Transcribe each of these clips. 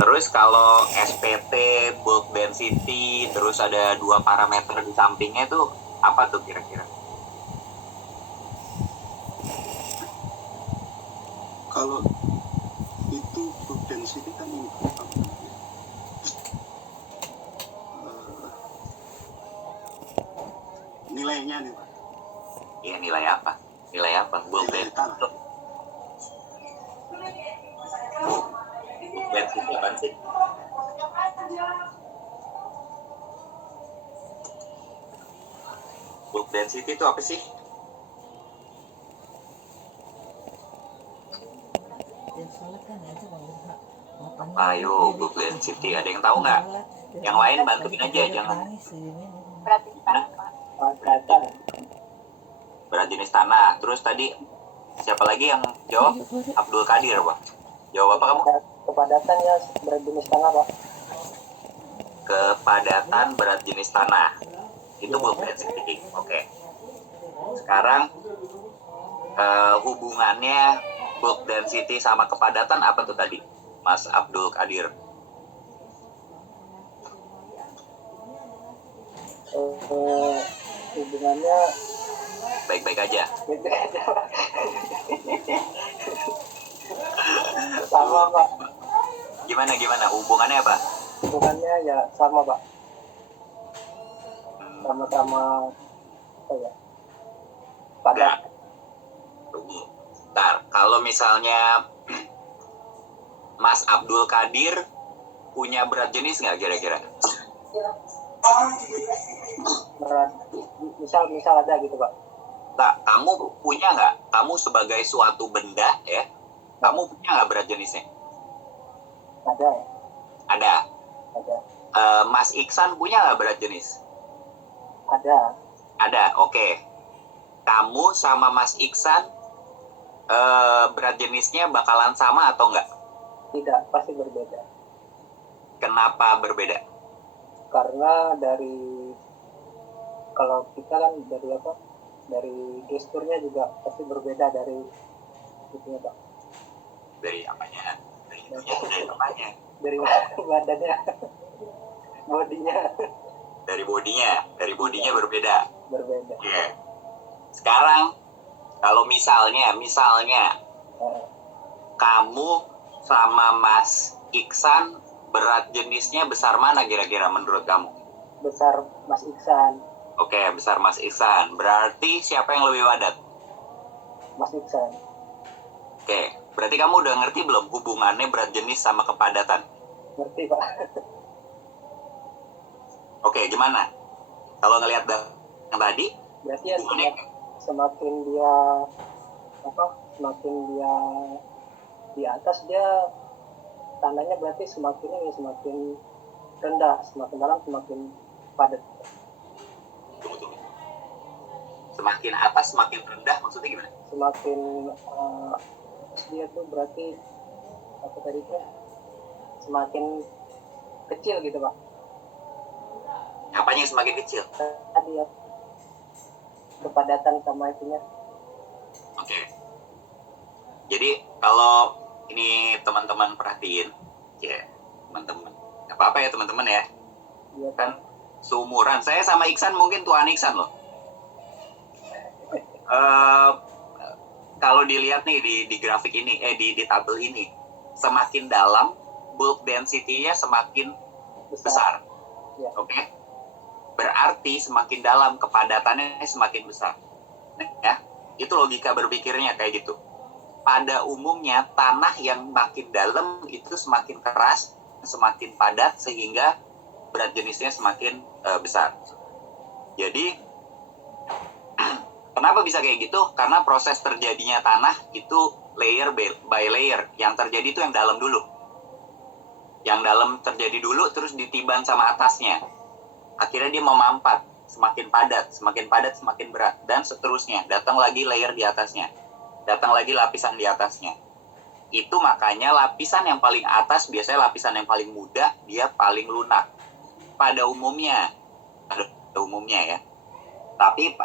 Terus kalau SPT, bulk density, terus ada 2 parameter di sampingnya itu apa tuh kira-kira? Kalau itu bulk density kan ini apa namanya? Nilainya nih Pak. Iya, nilai apa? Nilai apa? Bulk Nilai density. tanah. Bulk density apa sih? Bulk density itu apa sih? Ayo, bulk density. Ada yang tahu nggak? Yang lain bantuin aja, jangan. Berat jenis tanah, Pak. Berat jenis tanah. Terus tadi siapa lagi yang jawab? Abdul Kadir, Pak. Jawab apa kamu? Kepadatan ya berat jenis tanah, Pak. Kepadatan berat jenis tanah. Itu bulk density. Oke. Sekarang hubungannya bulk density sama kepadatan apa tuh tadi, Mas Abdul Kadir? Hubungannya Baik-baik aja. gitu aja, Pak. Sama, Pak. Gimana hubungannya apa? Hubungannya ya sama, Pak. Sama-sama apa ya? Padat. Tunggu. Bentar, kalau misalnya Mas Abdul Kadir punya berat jenis nggak kira-kira? Berat. Misal ada gitu, Pak. Nggak, kamu punya nggak? Kamu sebagai suatu benda ya, kamu punya nggak berat jenisnya? Ada. Ada. Ada. Mas Iksan punya nggak berat jenis? Ada. Ada, oke. Kamu sama Mas Iksan berat jenisnya bakalan sama atau enggak? Tidak, pasti berbeda. Kenapa berbeda? Karena kalau kita kan dari apa? Dari gesturnya juga pasti berbeda dari itunya, Pak. Dari apanya? Dari itunya, dari apanya? Dari badannya, bodinya Dari bodinya berbeda. berbeda. Iya. Sekarang kalau misalnya kamu sama Mas Iksan berat jenisnya besar mana kira-kira menurut kamu? Besar Mas Iksan. Oke, besar Mas Iksan. Berarti siapa yang lebih padat? Mas Iksan. Oke, berarti kamu udah ngerti belum hubungannya berat jenis sama kepadatan? Ngerti, Pak. Oke, gimana? Kalau ngelihat yang tadi, Berarti ya semakin dia di atas, dia tandanya berarti semakin rendah, semakin dalam semakin padat. tunggu. Semakin atas, semakin rendah, maksudnya gimana? Semakin dia tuh berarti apa tadi tuh semakin kecil gitu, Pak. Apanya yang semakin kecil? Tadi ya kepadatan sama itunya. Oke. Jadi kalau ini teman-teman perhatiin, ya teman-teman, nggak apa-apa ya teman-teman ya. Iya, Kan seumuran. Saya sama Iksan mungkin tuan Iksan loh. Kalau dilihat nih di grafik ini, di tabel ini, semakin dalam bulk density-nya semakin besar. Ya. Oke. Berarti semakin dalam kepadatannya semakin besar. Ya, itu logika berpikirnya kayak gitu. Pada umumnya tanah yang makin dalam itu semakin keras, semakin padat sehingga berat jenisnya semakin besar. Jadi kenapa bisa kayak gitu? Karena proses terjadinya tanah itu layer by layer. Yang terjadi itu yang dalam dulu. Yang dalam terjadi dulu terus ditiban sama atasnya. Akhirnya dia memampat, semakin padat, semakin berat, dan seterusnya. Datang lagi layer di atasnya. Datang lagi lapisan di atasnya. Itu makanya lapisan yang paling atas, biasanya lapisan yang paling muda, dia paling lunak. Pada umumnya ya. Tapi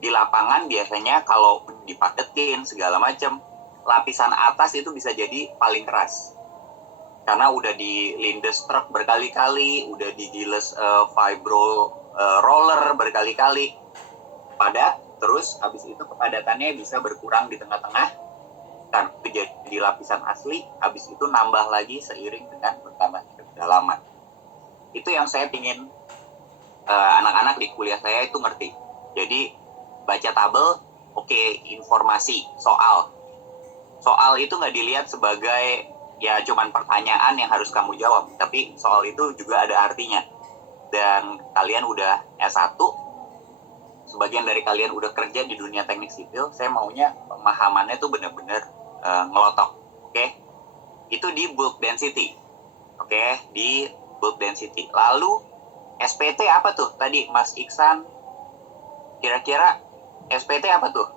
di lapangan biasanya kalau dipadetin segala macam, lapisan atas itu bisa jadi paling keras. karena udah di Lindestruck berkali-kali, udah digiles vibro roller berkali-kali. Terus habis itu kepadatannya bisa berkurang di tengah-tengah kan jadi lapisan asli, habis itu nambah lagi seiring dengan bertambahnya kedalaman. Itu yang saya pingin anak-anak di kuliah saya itu ngerti. Jadi baca tabel, oke, informasi soal itu nggak dilihat sebagai ya cuman pertanyaan yang harus kamu jawab, tapi soal itu juga ada artinya. Dan kalian udah S1, sebagian dari kalian udah kerja di dunia teknik sipil, saya maunya pemahamannya tuh benar-benar ngelotok, oke? Itu di bulk density, oke? Di bulk density. Lalu SPT apa tuh? Tadi Mas Iksan, kira-kira SPT apa tuh?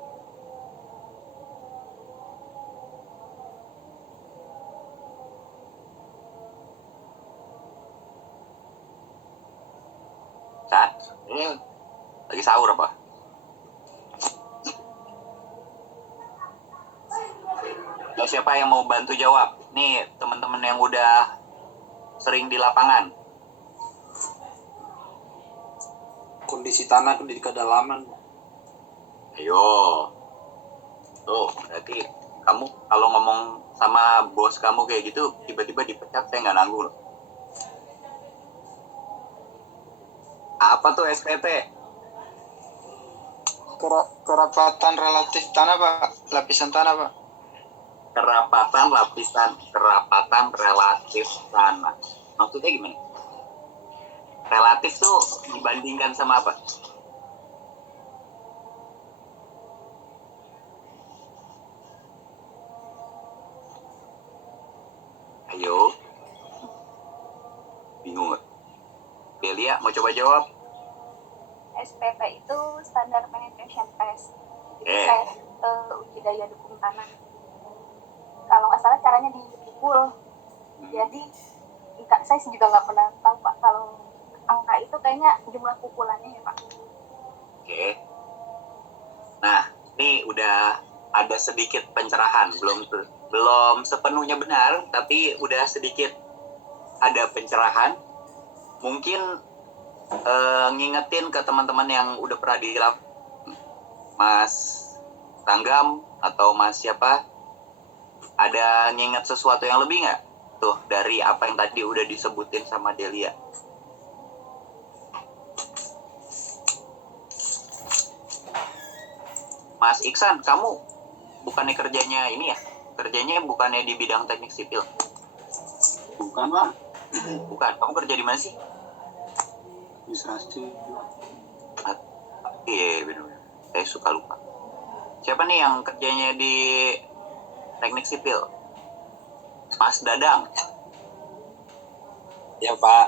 Saat lagi sahur apa? Atau siapa yang mau bantu jawab? Nih teman-teman yang udah sering di lapangan. Kondisi tanah di kedalaman. Ayo. Tuh, berarti kamu kalau ngomong sama bos kamu kayak gitu, tiba-tiba dipecat, saya nggak nanggung loh. Apa tuh SPT? Kerapatan relatif tanah, Pak. Lapisan tanah, Pak. Kerapatan relatif tanah. Maksudnya gimana? Relatif tuh dibandingkan sama apa? Ayo. Bingung nggak? Delia mau coba jawab? SPT itu standar penetration test. Jadi tes uji daya dukung tanah. Kalau nggak salah caranya dipukul. Jadi saya juga nggak pernah tahu Pak kalau angka itu kayaknya jumlah pukulannya ya Pak. Oke. Nah, ini udah ada sedikit pencerahan, belum sepenuhnya benar, tapi udah sedikit ada pencerahan. Mungkin ngingetin ke teman-teman yang udah pernah di Mas Tanggam atau Mas siapa, ada nginget sesuatu yang lebih nggak tuh dari apa yang tadi udah disebutin sama Delia? Mas Iksan, kamu bukannya kerjanya ini ya? Kerjanya bukannya di bidang teknik sipil? Bukan, Pak. Bukan, kamu kerja di mana sih? Administrasi. Iya, benar. Saya suka lupa. Siapa nih yang kerjanya di teknik sipil? Mas Dadang. Ya, Pak.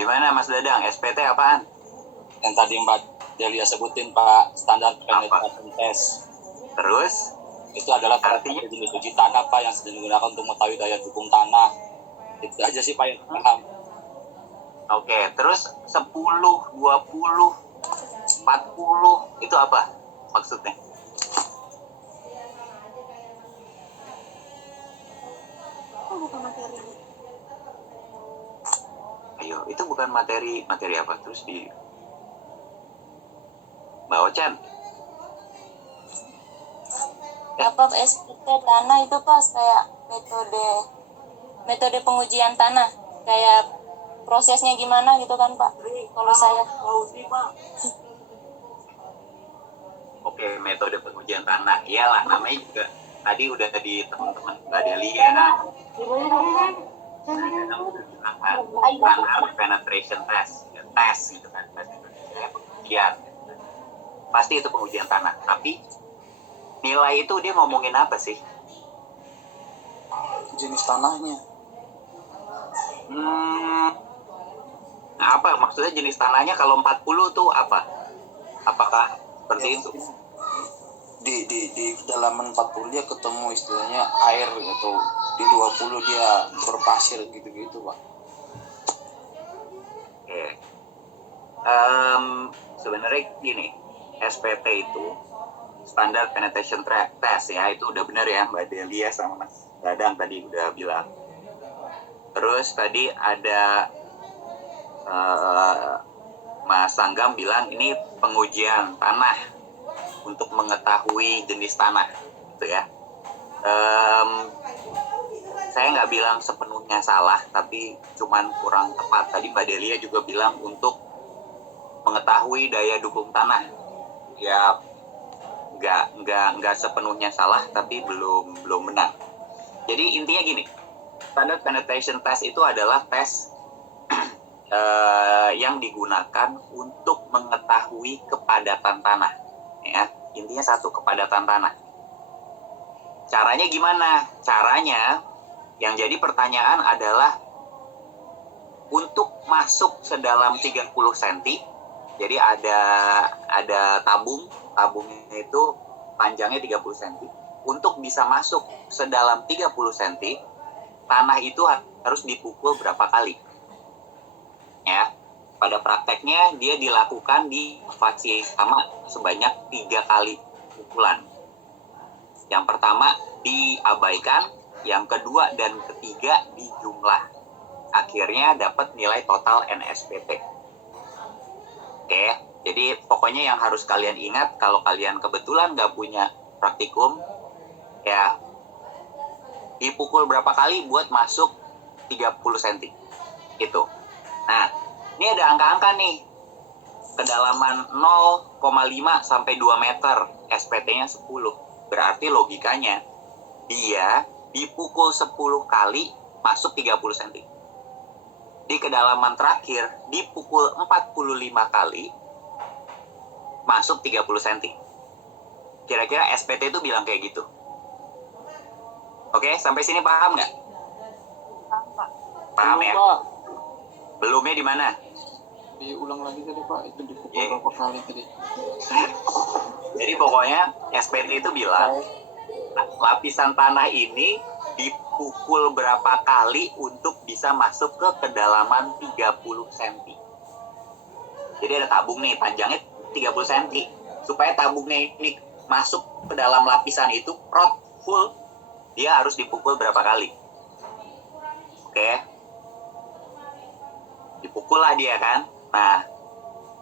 Di mana Mas Dadang? SPT apaan? Yang tadi Mbak Delia sebutin, Pak, standar penetration test. Terus? Itu adalah Artinya? jenis uji tanah, Pak, yang sedang digunakan untuk mengetahui daya dukung tanah. Itu aja sih, Pak, yang paham. Oke, terus 10, 20, 40 itu apa maksudnya? Bukan materi. Ayo, itu bukan materi apa? Terus di Mbak Ocen. Apa SPT tanah itu pas kayak metode pengujian tanah, kayak prosesnya gimana gitu kan Pak, kalau saya. Oke, metode pengujian tanah. Iyalah, namanya juga tadi udah di teman-teman Mbak Delia. Standar penetration test gitu kan, tes Indonesia pengujian. Pasti itu pengujian tanah. Tapi nilai itu dia ngomongin apa sih? Jenis tanahnya. Nah, apa maksudnya jenis tanahnya? Kalau 40 tuh apa? Apakah seperti itu? Di kedalaman 40 dia ketemu istilahnya air, atau di 20 dia berpasir gitu-gitu, Pak. Oke. Sebenarnya gini, SPT itu standar penetration test ya, itu udah benar ya Mbak Delia sama Mas Dadang tadi udah bilang. Terus tadi ada Mas Sanggam bilang ini pengujian tanah untuk mengetahui jenis tanah, gitu ya. Saya nggak bilang sepenuhnya salah, tapi cuman kurang tepat. Tadi Mbak Delia juga bilang untuk mengetahui daya dukung tanah, ya nggak sepenuhnya salah, tapi belum benar. Jadi intinya gini, standard penetration test itu adalah tes yang digunakan untuk mengetahui kepadatan tanah, ya. Intinya satu, kepadatan tanah. Caranya gimana? Caranya yang jadi pertanyaan adalah untuk masuk sedalam 30 cm. Jadi ada tabungnya itu panjangnya 30 cm. Untuk bisa masuk sedalam 30 cm, tanah itu harus dipukul berapa kali? Ya, pada prakteknya dia dilakukan di fase sama sebanyak 3 kali pukulan. Yang pertama diabaikan, yang kedua dan ketiga dijumlah. Akhirnya dapat nilai total NSPT. Oke, jadi pokoknya yang harus kalian ingat kalau kalian kebetulan nggak punya praktikum, ya dipukul berapa kali buat masuk 30 cm. Gitu. Nah, ini ada angka-angka nih. Kedalaman 0,5 sampai 2 meter, SPT-nya 10. Berarti logikanya dia dipukul 10 kali masuk 30 cm. Di kedalaman terakhir dipukul 45 kali masuk 30 cm. Kira-kira SPT itu bilang kayak gitu. Oke, sampai sini paham nggak? Paham ya? Pak, Belumnya di mana? diulang lagi tadi Pak, itu dipukul Iya. berapa kali tadi? Jadi pokoknya SPT itu bilang lapisan tanah ini dipukul berapa kali untuk bisa masuk ke kedalaman 30 cm. Jadi ada tabung nih, panjangnya 30 cm. Supaya tabungnya ini masuk ke dalam lapisan itu full, dia harus dipukul berapa kali? Oke. Dipukul lah dia kan. Nah,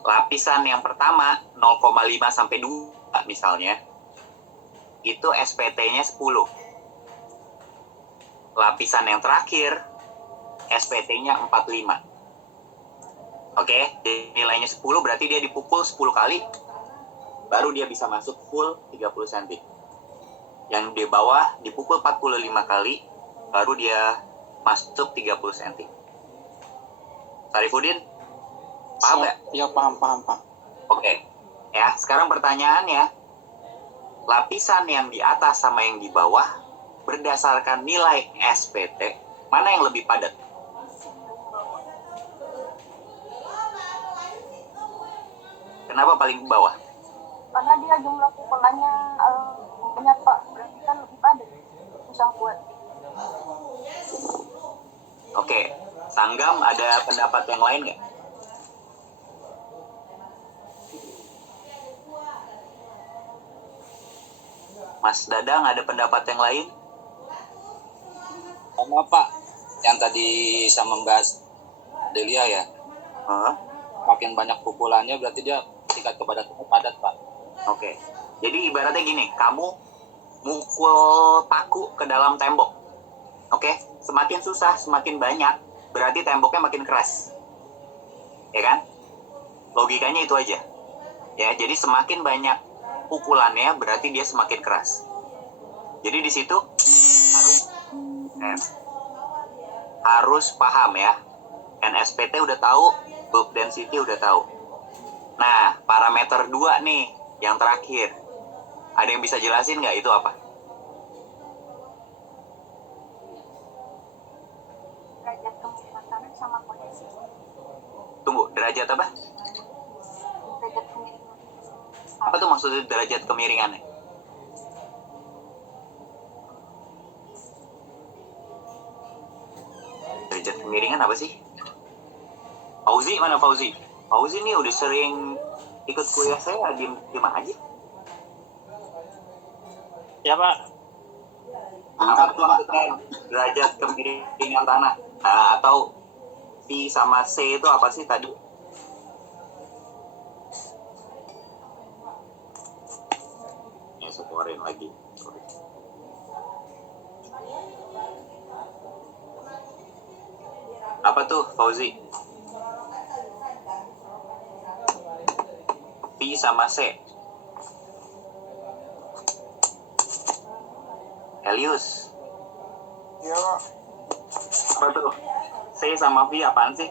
lapisan yang pertama 0,5 sampai 2 misalnya, itu SPT-nya 10. Lapisan yang terakhir SPT-nya 45. Oke, nilainya 10 berarti dia dipukul 10 kali baru dia bisa masuk full 30 cm. Yang di bawah dipukul 45 kali baru dia masuk 30 cm. Sarifudin, paham nggak? Iya, paham Pak. Oke. Ya, sekarang pertanyaannya, lapisan yang di atas sama yang di bawah berdasarkan nilai SPT, mana yang lebih padat? Kenapa paling ke bawah? Karena dia jumlah pukulannya banyak Pak, berarti kan lebih padat, susah buat. Oke, Sanggam ada pendapat yang lain nggak? Mas Dadang ada pendapat yang lain? Sama Pak, yang tadi saya membahas Delia ya, Hah? makin banyak pukulannya berarti dia tingkat kepadatannya padat Pak. Oke. Jadi ibaratnya gini, kamu mukul paku ke dalam tembok. Oke, semakin susah, semakin banyak, berarti temboknya makin keras. Ya kan? Logikanya itu aja. Ya, jadi semakin banyak pukulannya berarti dia semakin keras. Jadi di situ harus paham ya. NSPT udah tahu, bulk density udah tahu. Nah, parameter 2 nih, yang terakhir. Ada yang bisa jelasin nggak itu apa? Derajat kemiringan tanah sama kondisi. Tunggu, derajat apa? Derajat kemiringan. Apa tuh maksudnya derajat kemiringannya? Derajat kemiringan apa sih? Fauzi, mana Fauzi? Fauzi nih udah sering ikut kuliah saya, diem aja. Ya Pak. Apa tuh maksudnya derajat kemiringan tanah? Atau V sama C itu apa sih tadi? Ya, saya keluarin lagi. Sorry. Apa tuh, Fauzi? V sama C. Helius. Iya, Pak. Apa tuh? C sama V apaan sih?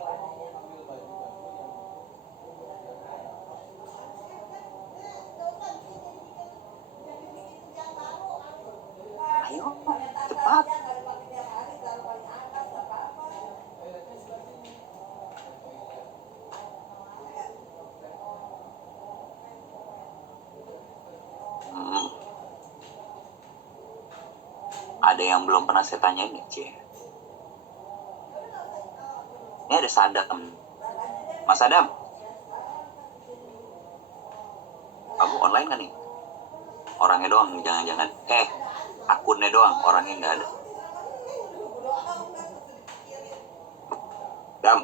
Ayo, cepat. Ada yang belum pernah saya tanyain ya, C? Ini ada Sadam. Mas Adam, kamu online kan nih? Orangnya doang, jangan-jangan. Akunnya doang, orangnya nggak ada. Dam.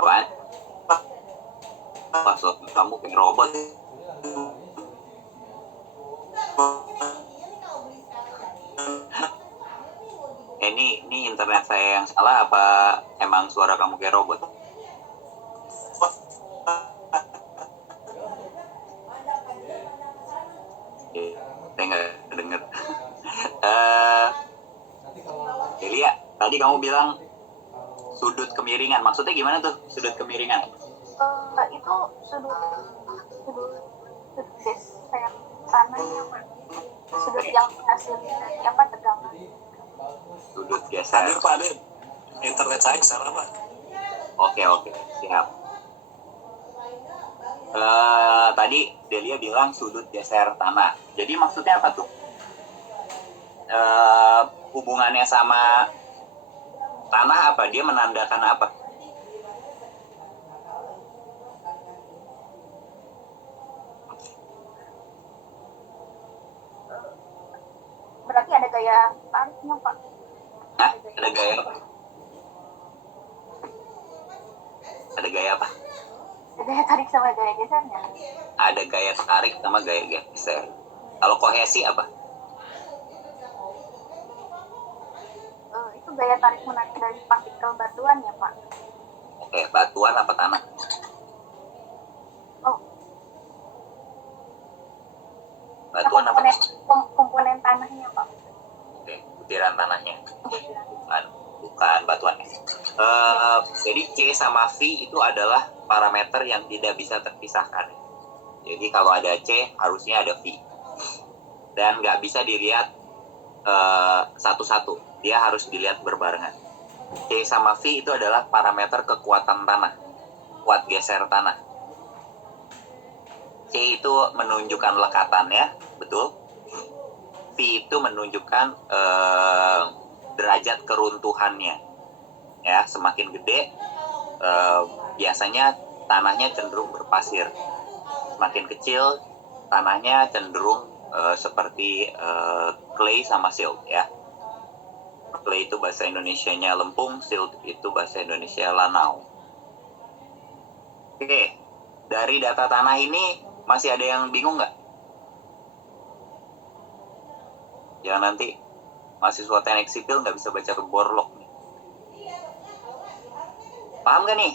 Apaan? Password kamu kayak robot. Ini internet saya yang salah apa emang suara kamu kayak robot? Saya nggak denger. Delia, tadi kamu bilang sudut kemiringan. Maksudnya gimana tuh sudut kemiringan? Itu sudut geser tanahnya, Pak. Sudut yang hasil dari tegangan. Sudut Hadir, geser. Pak, hadir. Internet saya salah, Pak. Oke, siap. Tadi Delia bilang sudut geser tanah. Jadi maksudnya apa tuh? Hubungannya sama tanah apa? Dia menandakan apa? Berarti ada gaya tariknya, Pak. Hah? Ada gaya apa? Ada gaya apa? Ada gaya tarik sama gaya gesernya. Ada gaya tarik sama gaya geser. Kalau kohesi apa? Itu gaya tarik menarik dari partikel batuan ya, Pak. Oke, batuan apa tanah? Oh, Batuan apa? komponen tanahnya, Pak. Oke, butiran tanahnya. Bukan batuan. Jadi C sama V itu adalah parameter yang tidak bisa terpisahkan. Jadi kalau ada C harusnya ada V. Dan nggak bisa dilihat satu-satu. Dia harus dilihat berbarengan. C sama V itu adalah parameter kekuatan tanah, kuat geser tanah. C itu menunjukkan lekatannya, betul. V itu menunjukkan derajat keruntuhannya. Ya, semakin gede biasanya tanahnya cenderung berpasir. Semakin kecil tanahnya cenderung seperti clay sama silt ya. Clay itu bahasa Indonesianya lempung, silt itu bahasa Indonesia lanau. Oke, dari data tanah ini masih ada yang bingung nggak? Jangan nanti mahasiswa teknik sipil nggak bisa baca borlok nih. Paham gak nih?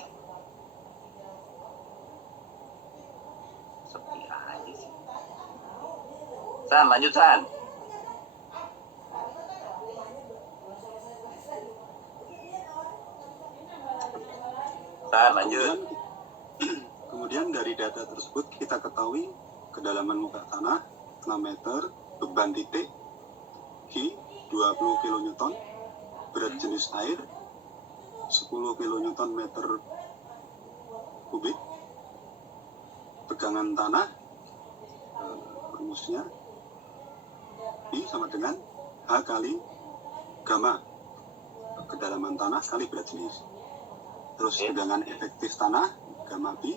Sepi aja sih. San, lanjut San. San, lanjut. Kemudian dari data tersebut kita ketahui kedalaman muka tanah 6 meter, beban titik G 20 kN, berat jenis air 10 kN meter kubik, tegangan tanah rumusnya I sama dengan H kali gamma kedalaman tanah kali berat jenis. Terus tegangan efektif tanah gamma B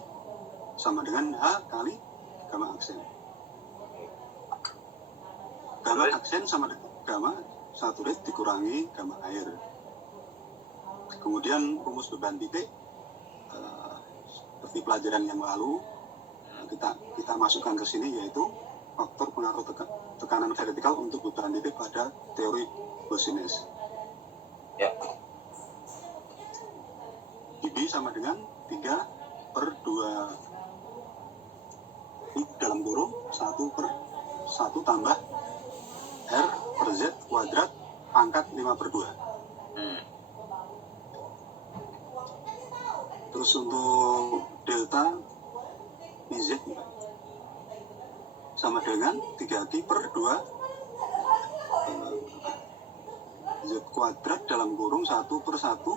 sama dengan H kali gamma aksen. Gamma aksen sama dengan gamma saturate dikurangi gamma air. Kemudian rumus beban titik seperti pelajaran yang lalu kita masukkan ke sini, yaitu faktor pengaruh tekanan vertikal untuk beban titik pada teori Boussinesq. Ya. Db sama dengan 3/2 I dalam kurung 1/1 tambah R per Z kuadrat pangkat 5/2. Terus untuk delta IZ sama dengan 3Q per 2 Z kuadrat dalam kurung 1/1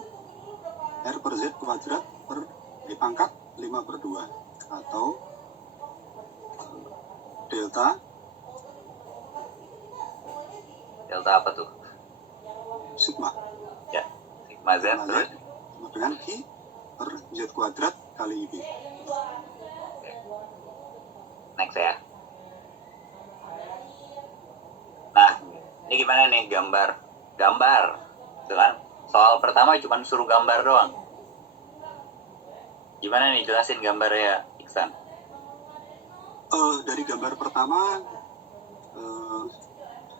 R per Z kuadrat per pangkat 5/2 atau delta Delta apa tuh? sigma Ya, sigma Z sama terus. dengan Q per Z kuadrat kali IB. Next ya. Nah, ini gimana nih gambar? Itu kan soal pertama cuma suruh gambar doang. Gimana nih jelasin gambarnya, Iksan? Dari gambar pertama,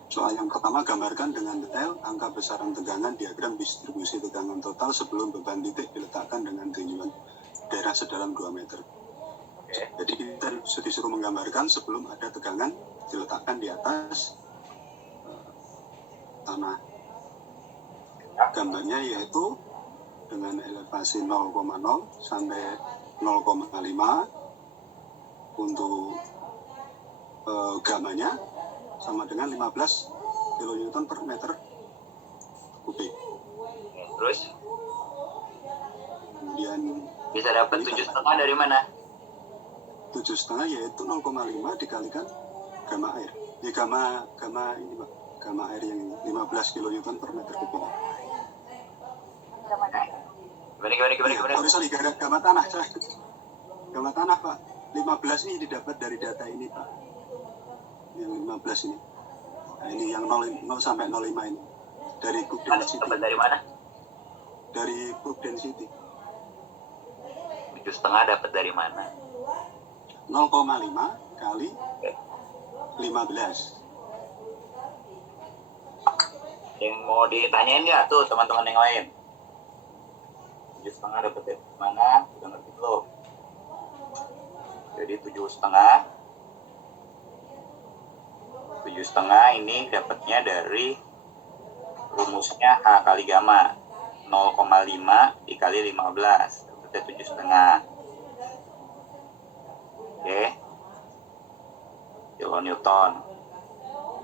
soal yang pertama gambarkan dengan detail angka besaran tegangan diagram distribusi tegangan total sebelum beban titik diletakkan dengan tinjauan daerah sedalam 2 meter. Oke. Jadi kita disuruh menggambarkan sebelum ada tegangan diletakkan di atas tanah. Gambarnya yaitu dengan elevasi 0,0 sampai 0,5 untuk gamanya sama dengan 15 kN per meter kubik. Terus Kemudian bisa dapat 7,5 dari mana? 7,5 yaitu 0,5 dikalikan gamma air. Ya gamma ini Pak, gamma air yang 15 kN per meter kubik. Gimana? Sorry, gamma tanah. Gamma tanah Pak. 15 ini didapat dari data ini Pak. Yang 15 ini. Nah, ini yang 0 sampai 05 ini. Dari Cook density. Dapat dari mana? Dari Cook density. 7,5 dapat dari mana? 0,5 kali 15. Yang mau ditanyain nggak tuh teman-teman yang lain? 7,5 dapat dari mana? Udah ngerti belum? Jadi 7,5 ini dapatnya dari rumusnya H kali gamma 0,5 dikali 15 dapatnya 7,5. Oke, kilonewton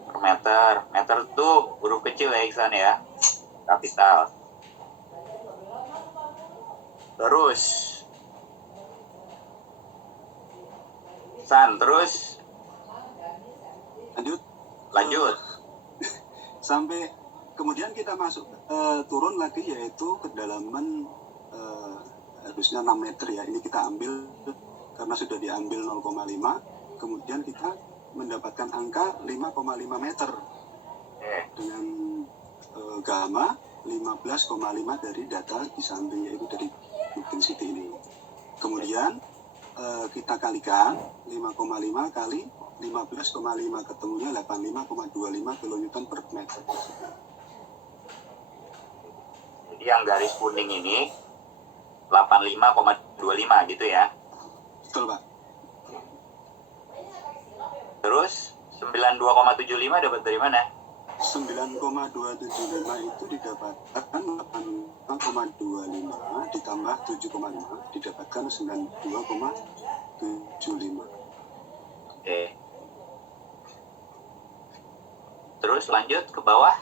per meter. Meter tuh huruf kecil ya Iksan ya, kapital. Terus terus lanjut. Sampai kemudian kita masuk turun lagi, yaitu kedalaman harusnya 6 meter ya. Ini kita ambil karena sudah diambil 0,5. Kemudian kita mendapatkan angka 5,5 meter dengan gamma 15,5 dari data di samping, yaitu dari density ini. Kemudian kita kalikan 5,5 kali 15,5, ketemunya 85,25 kN per meter. Jadi yang garis kuning ini 85,25 gitu ya. Betul Pak. Terus 92,75 dapat dari mana? 9,275 itu didapatkan 8,25 ditambah 7,5 didapatkan 92,75. Oke. Terus lanjut ke bawah.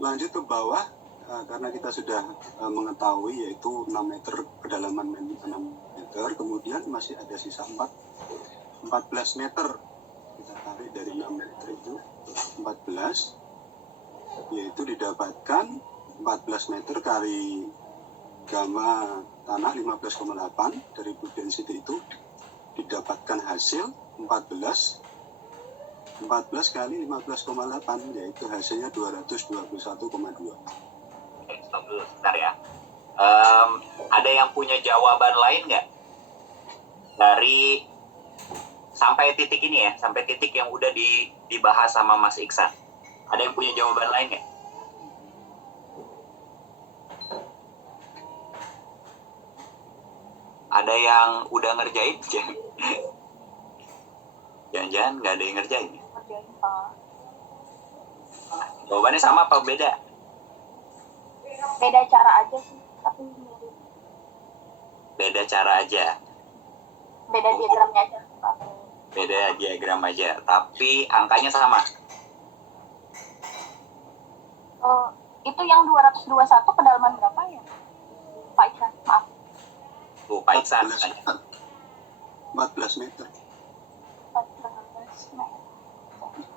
Lanjut ke bawah, karena kita sudah mengetahui yaitu 6 meter, kedalaman 6 meter, kemudian masih ada sisa 14 meter. Kita tarik dari 6 meter itu 14, yaitu didapatkan 14 meter kali gamma tanah 15,8 dari Cook density itu didapatkan hasil 14 14 kali 15,8 yaitu hasilnya 221,2. Oke, stop dulu sebentar ya. Ada yang punya jawaban lain nggak dari sampai titik ini ya, sampai titik yang udah dibahas sama Mas Iksan? Ada yang punya jawaban lain nggak? Ada yang udah ngerjain? Jangan-jangan nggak ada yang ngerjain. Kerjain Pak. Jawabannya sama apa beda? Beda cara aja sih, tapi mirip. Beda cara aja. Beda diagramnya aja Pak. Beda diagram aja, tapi angkanya sama. Itu yang 221 kedalaman berapa ya Pak Iksan? Maaf. Tuh, Pak Iksan. 14 meter. 14 meter.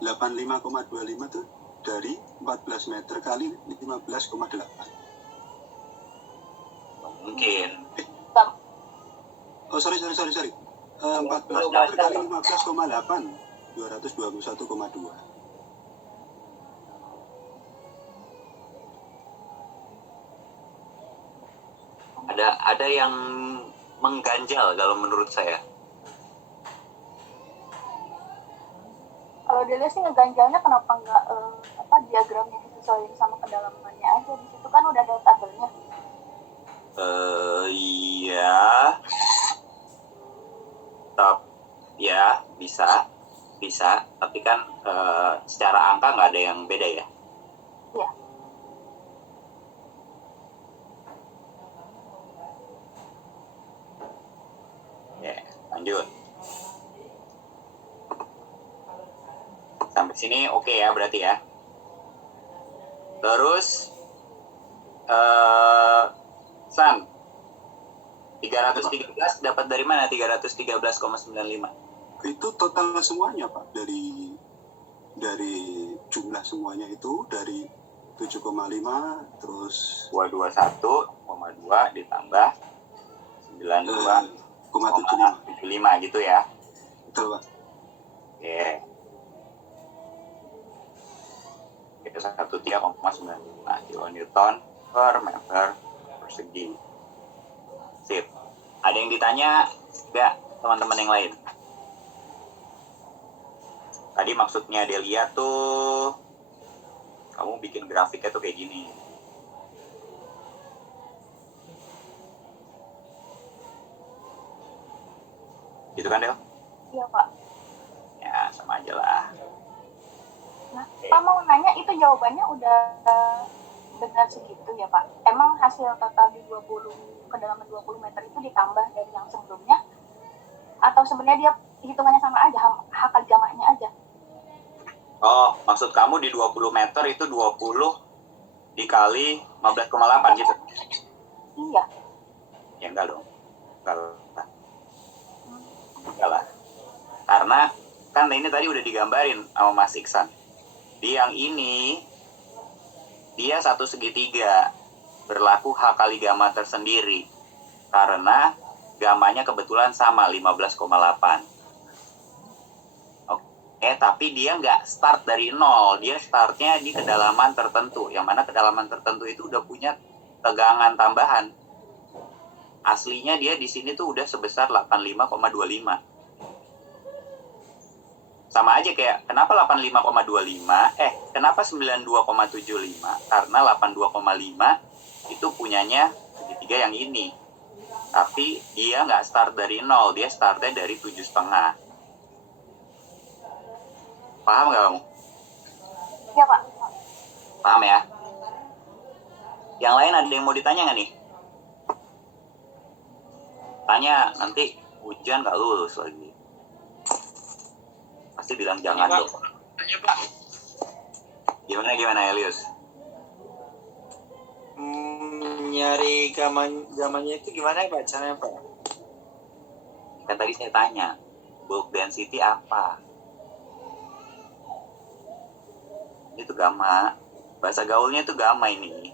85,25 tuh dari 14 meter kali 15,8. Mungkin. Oh sorry. 14 meter kali 15,8 221,2. Ada yang mengganjal kalau menurut saya. Kalau dilihat sih ngeganjalnya kenapa nggak diagramnya disesuaikan sama kedalamannya aja, di situ kan udah ada tabelnya. Iya. Ya bisa, tapi kan secara angka nggak ada yang beda ya. Iya. Ya, lanjut. Sampai sini oke ya berarti ya. Terus San 313 dapat dari mana 313,95? Itu total semuanya Pak, dari jumlah semuanya itu dari 7,5 terus 221,2 ditambah 92,75 gitu ya. betul Pak. Oke. Itu 13,95 kilonewton per meter persegi. Sip. Ada yang ditanya nggak teman-teman yang lain? Tadi maksudnya Delia tuh kamu bikin grafiknya tuh kayak gini. Gitu kan Del? Iya Pak. Ya sama aja lah. Nah, Pak mau nanya itu jawabannya udah benar segitu ya Pak? Emang hasil total di 20 kedalaman 20 meter itu ditambah dari yang sebelumnya? Atau sebenarnya dia hitungannya sama aja, hak kali gamanya aja? Oh, maksud kamu di 20 meter itu 20 dikali 15,8 gitu? Iya. Ya enggak dong. Enggak lah. Karena kan ini tadi udah digambarin sama Mas Iksan. Di yang ini dia 1 segitiga, berlaku H kali gamma tersendiri karena gamanya kebetulan sama 15,8. Oke, tapi dia nggak start dari 0, dia startnya di kedalaman tertentu, yang mana kedalaman tertentu itu udah punya tegangan tambahan. Aslinya dia di sini tuh udah sebesar 85,25. Sama aja kayak kenapa 85,25, kenapa 92,75? Karena 82,5 itu punyanya segitiga yang ini. Tapi dia nggak start dari 0, dia startnya dari 7,5. Paham nggak kamu? Iya Pak. Paham ya? Yang lain ada yang mau ditanya nggak nih? Tanya, nanti hujan nggak lulus lagi. Pasti bilang jangan dong. Tanya Pak. Gimana Elius? Nyari gamanya itu gimana ya Pak? Caranya Pak? Kan tadi saya tanya, bulk density apa? Itu gamma. Bahasa gaulnya itu gamma ini.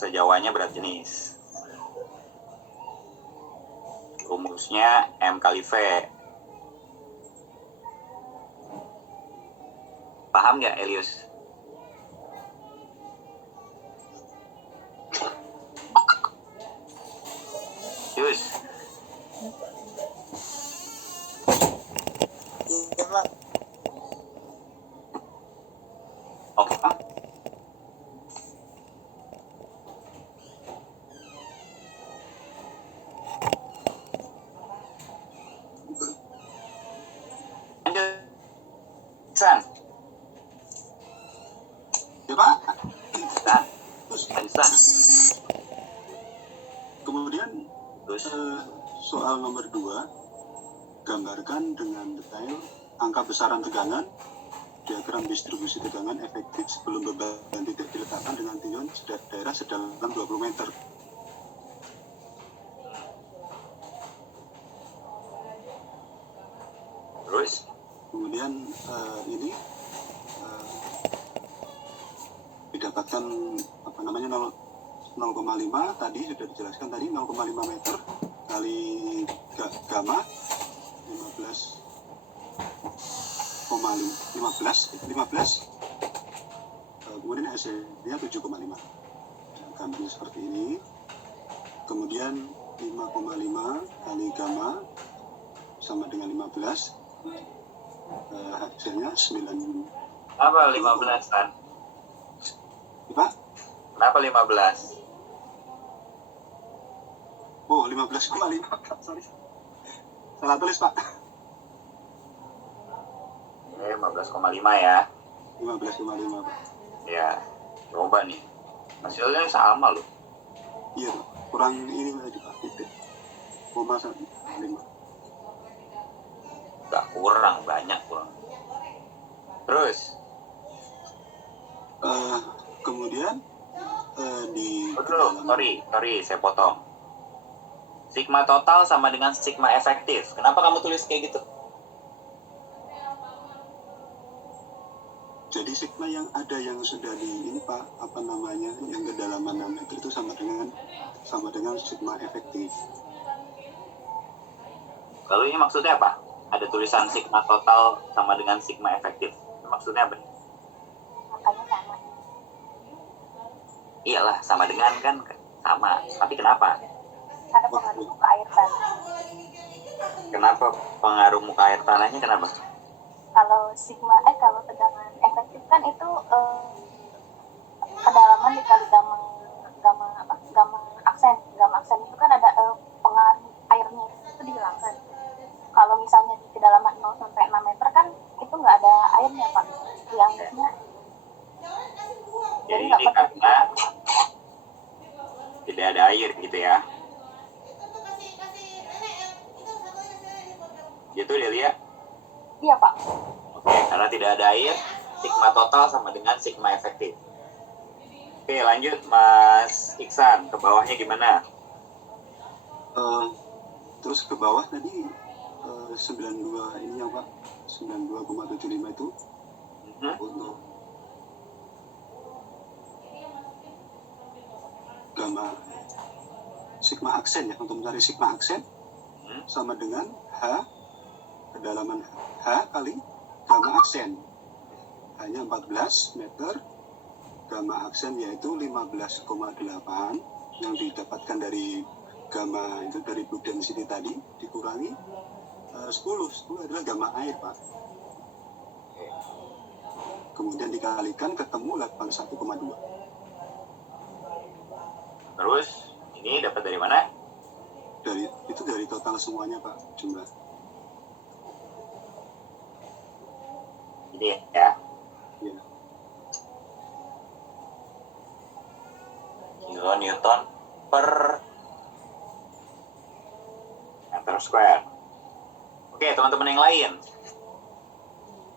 bahasa Jawanya berat jenis. Rumusnya M kali V. Paham nggak, Elius? Yus, Iya Pak. oke. Lanjut, San. Ya Pak. San, Terus San. kemudian Terus, soal nomor 2, gambarkan dengan detail angka besaran tegangan, diagram distribusi tegangan efektif sebelum beban titik diletakkan dengan tinjauan daerah sedalam 20 meter. terus, Kemudian ini didapatkan apa namanya 0,5 tadi sudah dijelaskan tadi 0,5 meter kali gamma 15 kemudian hasilnya 7,5. Gambarnya seperti ini. Kemudian 5,5 kali gamma sama dengan 15, hasilnya 9. kenapa 15, San? Pak? Kenapa 15? Oh, 15,5. Sorry. Salah tulis, Pak. 15,5 ya. 15,5, Pak. Ya, coba nih. Hasilnya sama loh. Iya, Pak. Kurang ini tadi, Pak. Titik. 0,5. Gak kurang, banyak kurang. Terus, Kemudian di dulu, sorry, saya potong. Sigma total sama dengan sigma efektif. Kenapa kamu tulis kayak gitu? jadi sigma yang ada yang sudah di ini Pak, apa namanya, yang kedalaman 6 meter itu sama dengan sigma efektif. Lalu ini maksudnya apa? Ada tulisan sigma total sama dengan sigma efektif. Maksudnya apa? Makanya sama. Iyalah, sama dengan kan sama. Tapi kenapa? Karena pengaruh muka air tanah. Kenapa pengaruh muka air tanahnya kenapa? Kalau kalau tegangan efektif kan itu kedalaman dikali gamma aksen itu kan ada pengaruh airnya itu dihilangkan. Kalau misalnya di kedalaman 0 sampai 6 meter kan itu nggak ada airnya Pak, dianggapnya Jadi nggak ini penting. karena tidak ada air gitu ya. Gitu Delia? Iya Pak. Oke, karena tidak ada air, sigma total sama dengan sigma efektif. Oke, lanjut Mas Iksan, ke bawahnya gimana? Terus ke bawah tadi 92 ini yang Pak, 92,75 itu untuk gamma sigma aksen ya, untuk mencari sigma aksen sama dengan H, kedalaman H kali gamma aksen, hanya 14 meter. Gamma aksen yaitu 15,8 yang didapatkan dari gamma itu dari blue density tadi dikurangi 10 adalah gamma air Pak, kemudian dikalikan ketemu 81,2. Terus, ini dapat dari mana? Dari total semuanya Pak, jumlah. Ini ya. Ya. Kilonewton per meter square. Oke, teman-teman yang lain.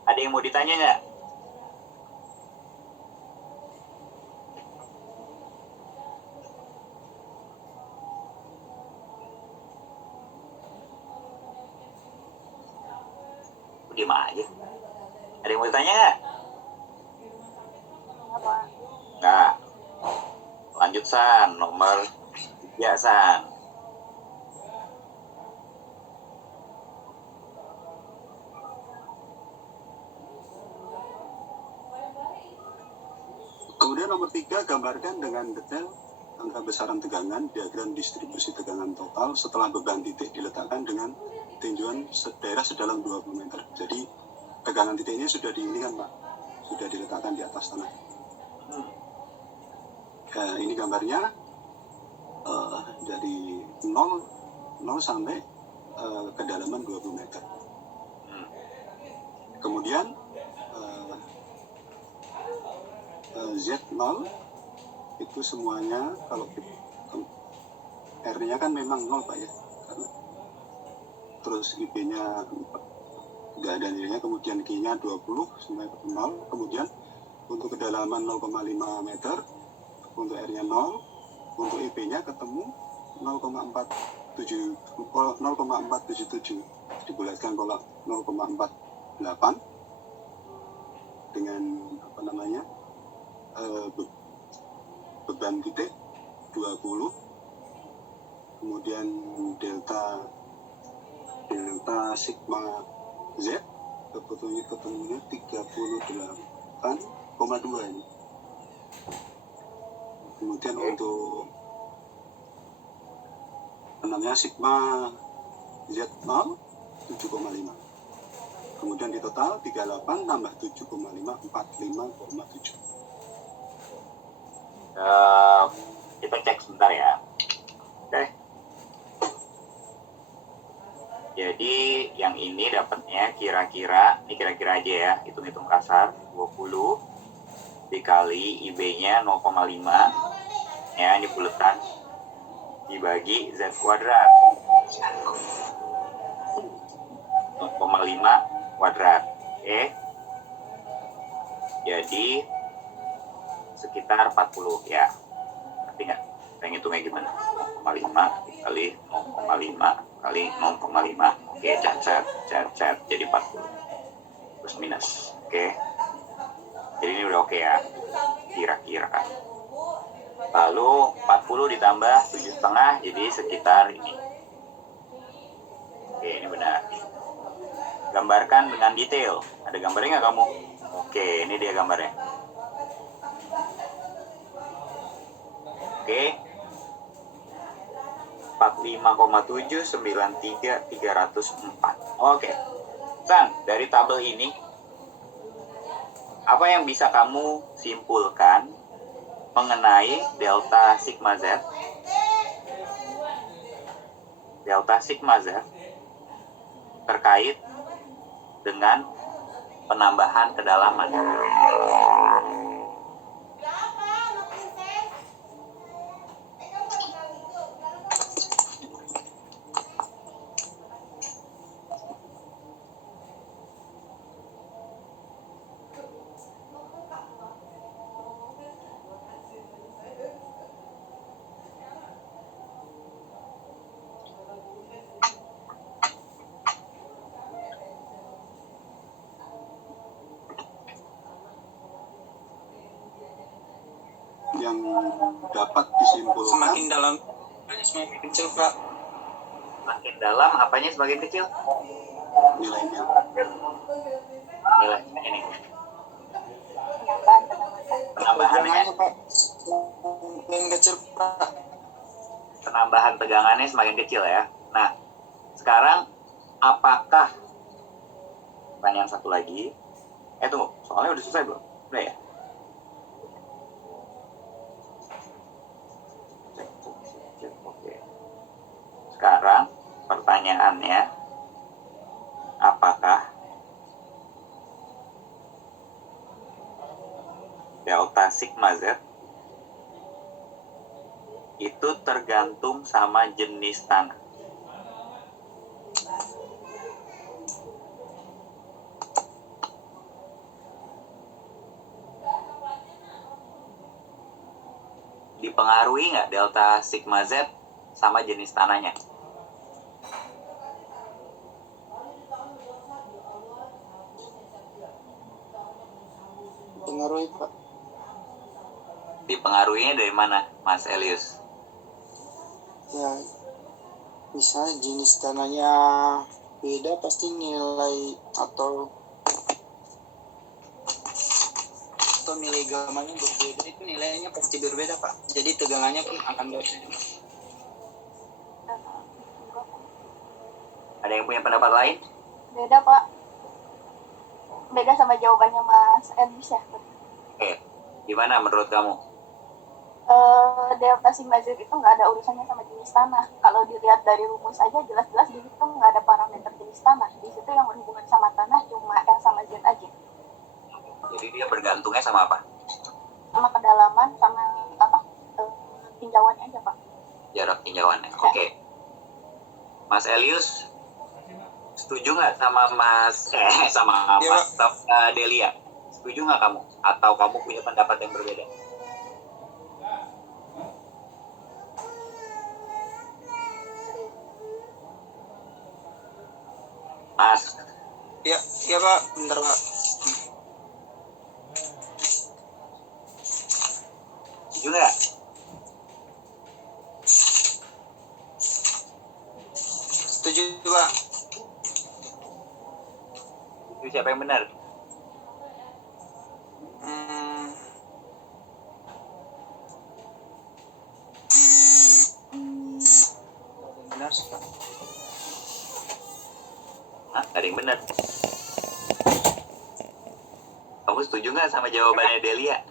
Ada yang mau ditanya nggak? Diam aja. Ada yang mau ditanya nggak? Apa? Nggak. Lanjut. lanjut San, nomor 3 San. Kemudian nomor 3, gambarkan dengan detail angka besaran tegangan, diagram distribusi tegangan total setelah beban titik diletakkan dengan tinjauan daerah sedalam 20 meter. Jadi tegangan titiknya sudah diinikan Pak, sudah diletakkan di atas tanah. Ini gambarnya dari 0 sampai kedalaman 20 meter. Kemudian Z0 itu semuanya kalau R-nya kan memang 0 Pak ya, karena terus IP-nya nggak ada nilainya, kemudian Q-nya 20 sampai 0, kemudian untuk kedalaman 0,5 meter, untuk R-nya 0, untuk IP-nya ketemu 0,477 dibulatkan pola 0,48 dengan beban titik 20, kemudian delta sigma Z ketemunya 38,2 ini. Kemudian untuk sigma Z0 7,5. Kemudian di total 38 tambah 7,5 45,7. Kita cek sebentar ya. Oke. Jadi yang ini dapatnya kira-kira aja ya, hitung-hitung kasar, 20 dikali IB-nya 0,5 ya, ini buletan, dibagi Z kuadrat 0,5 kuadrat. Oke. Jadi sekitar 40 ya. Ngerti nggak? Saya ngitungnya gimana? 0,5 dikali 0,5 kali 0,5. Oke, cet. Jadi 40. Plus minus. Oke. Jadi ini udah oke ya. Kira-kira kan. Lalu 40 ditambah 7,5 jadi sekitar ini. Oke, ini benar. Gambarkan dengan detail. Ada gambarnya nggak kamu? Oke, ini dia gambarnya. Oke. 45,793,304. Oke. San, dari tabel ini apa yang bisa kamu simpulkan mengenai delta sigma Z? Delta sigma Z terkait dengan penambahan kedalaman. Yang dapat disimpulkan Semakin dalam semakin kecil Pak. Makin dalam apanya semakin kecil? nilainya. Nilai ini. Penambahannya, Pak. Semakin kecil Pak. penambahan tegangannya semakin kecil ya. Nah, sekarang apakah, pertanyaan satu lagi, tunggu, soalnya udah selesai belum? Udah ya? Oke. Sekarang pertanyaannya, apakah delta sigma Z itu tergantung sama jenis tanah? Dipengaruhi nggak delta sigma Z sama jenis tanahnya? Pengaruhi Pak. Dipengaruhinya dari mana? Mas Elius? Ya, misalnya jenis tanahnya beda, pasti nilai atau nilai gamanya berbeda, itu nilainya pasti berbeda Pak. Jadi tegangannya pun akan berbeda. Ada yang punya pendapat lain? Beda Pak, beda sama jawabannya Mas Elis ya. Oke, gimana menurut kamu? Delta sigma z itu nggak ada urusannya sama jenis tanah. Kalau dilihat dari rumus aja jelas-jelas di situ nggak ada parameter jenis tanah. Di situ yang berhubungan sama tanah cuma R sama Z aja. Jadi dia bergantungnya sama apa? Sama kedalaman sama apa? Tinjauannya aja Pak. Jarak tinjauannya. Oke. Mas Elius, setuju nggak sama sama Iya, Mas Delia? Setuju nggak kamu? Atau kamu punya pendapat yang berbeda? Mas, Ya, ya Pak, bentar Pak. setuju nggak? Setuju Pak. Itu siapa yang benar? Benar sih Pak. Hah? Ada yang benar. Kamu setuju nggak sama jawabannya Delia?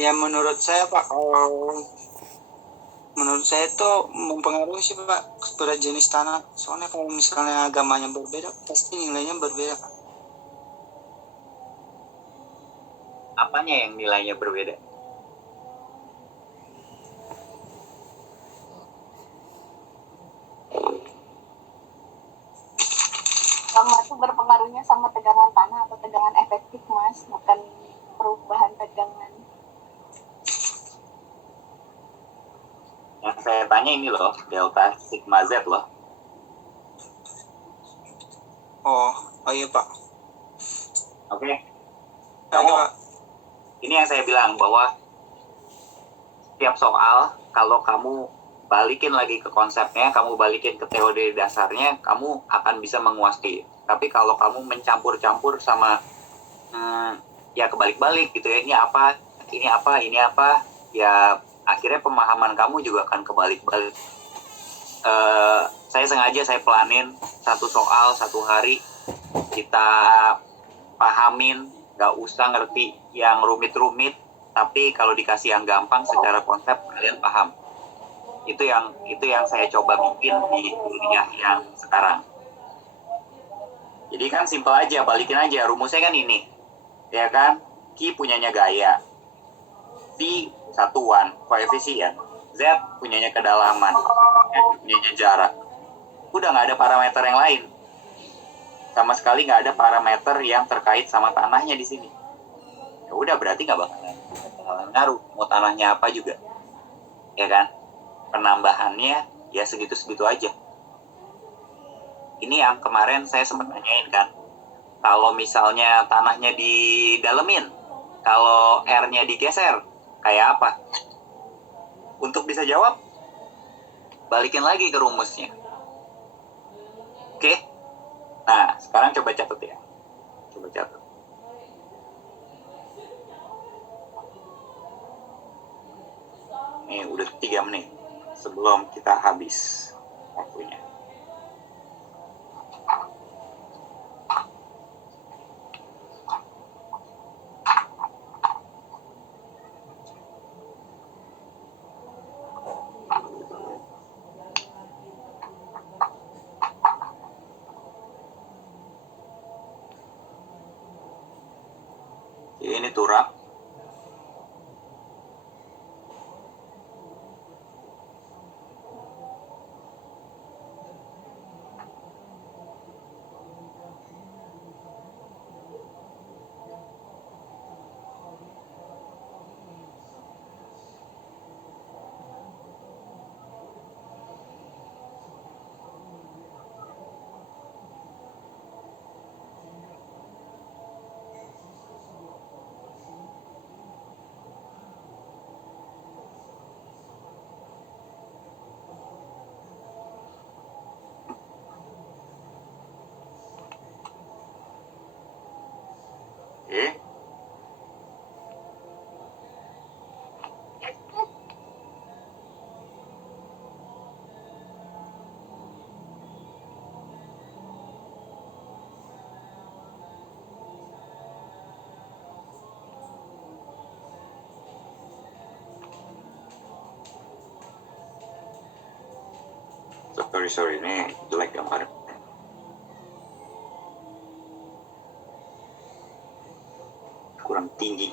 Ya menurut saya Pak, menurut saya itu mempengaruhi sih Pak kepada jenis tanah. Soalnya kalau misalnya agamanya berbeda, pasti nilainya berbeda Pak. Apanya yang nilainya berbeda? Sama itu berpengaruhnya sama tegangan tanah atau tegangan efektif Mas, bukan perubahan tegangan. Yang saya tanya ini loh, delta sigma z loh. Oh iya Pak. Oke. Oke Kamu, Pak. ini yang saya bilang bahwa setiap soal kalau kamu balikin lagi ke konsepnya, kamu balikin ke teori dasarnya, kamu akan bisa menguasai. Tapi kalau kamu mencampur-campur sama ya kebalik-balik gitu ya, ini apa, ya akhirnya pemahaman kamu juga akan kebalik-balik. Saya pelanin satu soal satu hari, kita pahamin, nggak usah ngerti yang rumit-rumit, tapi kalau dikasih yang gampang secara konsep kalian paham. Itu yang saya coba bikin di kuliah yang sekarang. Jadi kan simpel aja, balikin aja rumusnya kan ini, ya kan? Q punyanya gaya, V satuan koefisien, Z punyanya kedalaman, N punyanya jarak. Udah nggak ada parameter yang lain, sama sekali nggak ada parameter yang terkait sama tanahnya di sini. Ya udah, berarti nggak bakalan ngaruh mau tanahnya apa juga, ya kan? Penambahannya ya segitu-segitu aja. Ini yang kemarin saya sempat nanyain kan, kalau misalnya tanahnya didalemin, kalau R-nya digeser, kayak apa? Untuk bisa jawab, balikin lagi ke rumusnya. Oke? Nah, sekarang coba catat ya. Coba catat. Ini udah 3 menit sebelum kita habis waktunya. Ini turap. Sorry, ini jelek gambar. Kurang tinggi.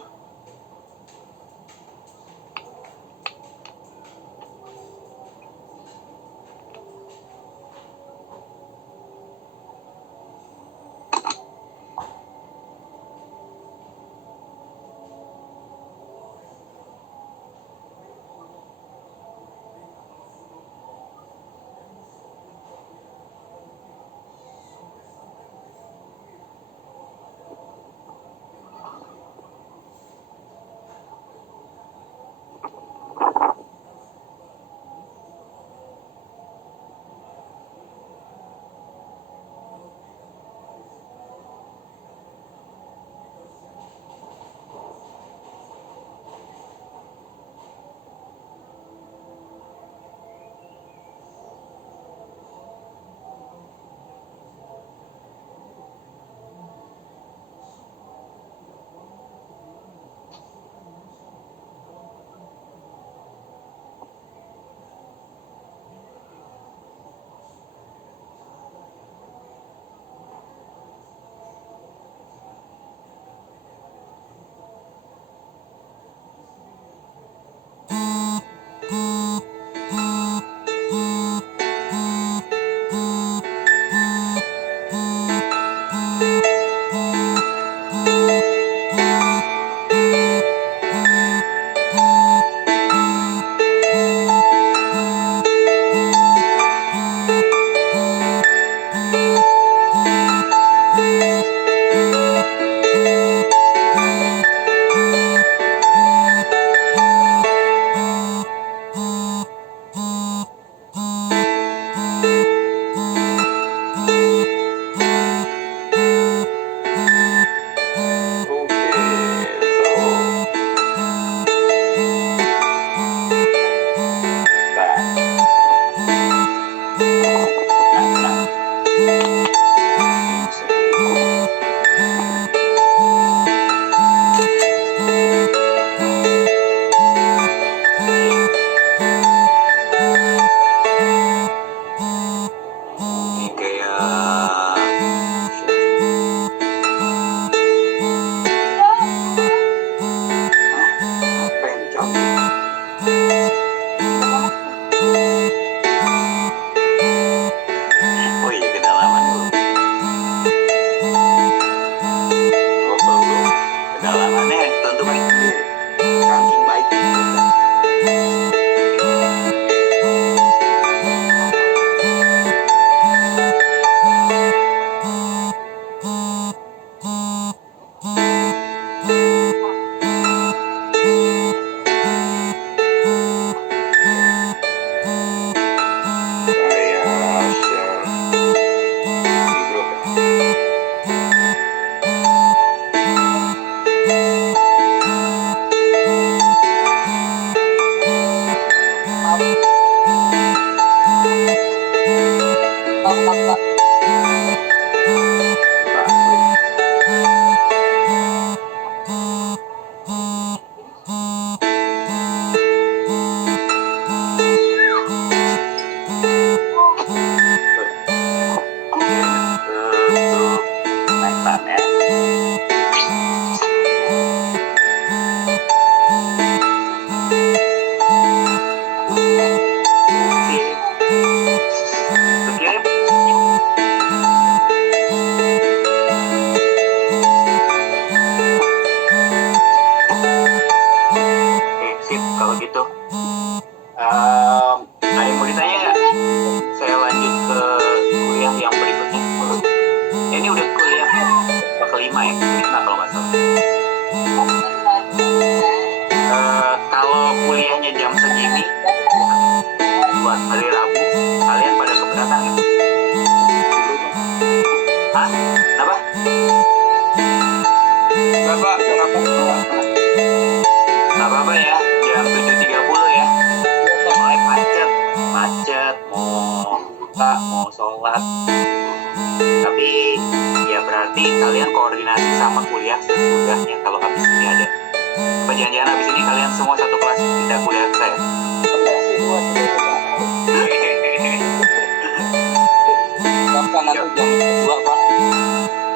jam kedua Pak.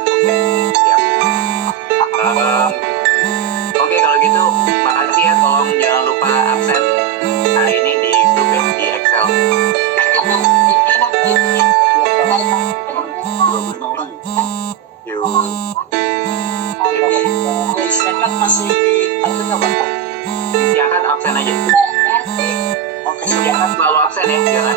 Oke, siap. Oke, kalau gitu makasih ya, tolong jangan lupa absen hari ini di grup ya, di Excel. 25 orang ya. Yuk. Silakan masih di ada nggak Pak? Silakan absen aja. Oke, Silakan selalu absen ya, jangan